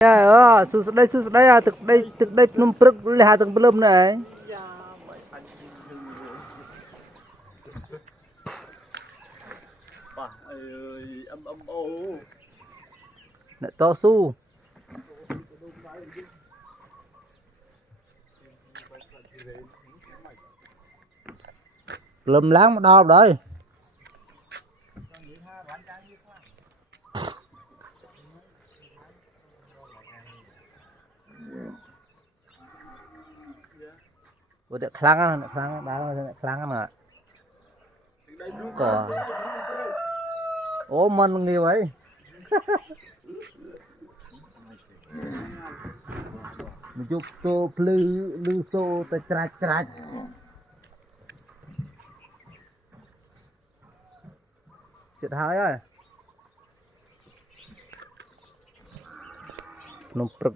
Sư đây à thực đây nôm prực lê hà từng bơm này nè to su bơm láng mà đo đấy bữa đợt khlang đá khlang mà cỏ ố mần nhiều ấy chụp tô lư xô tay trạch chuyện hai ơi nôm prực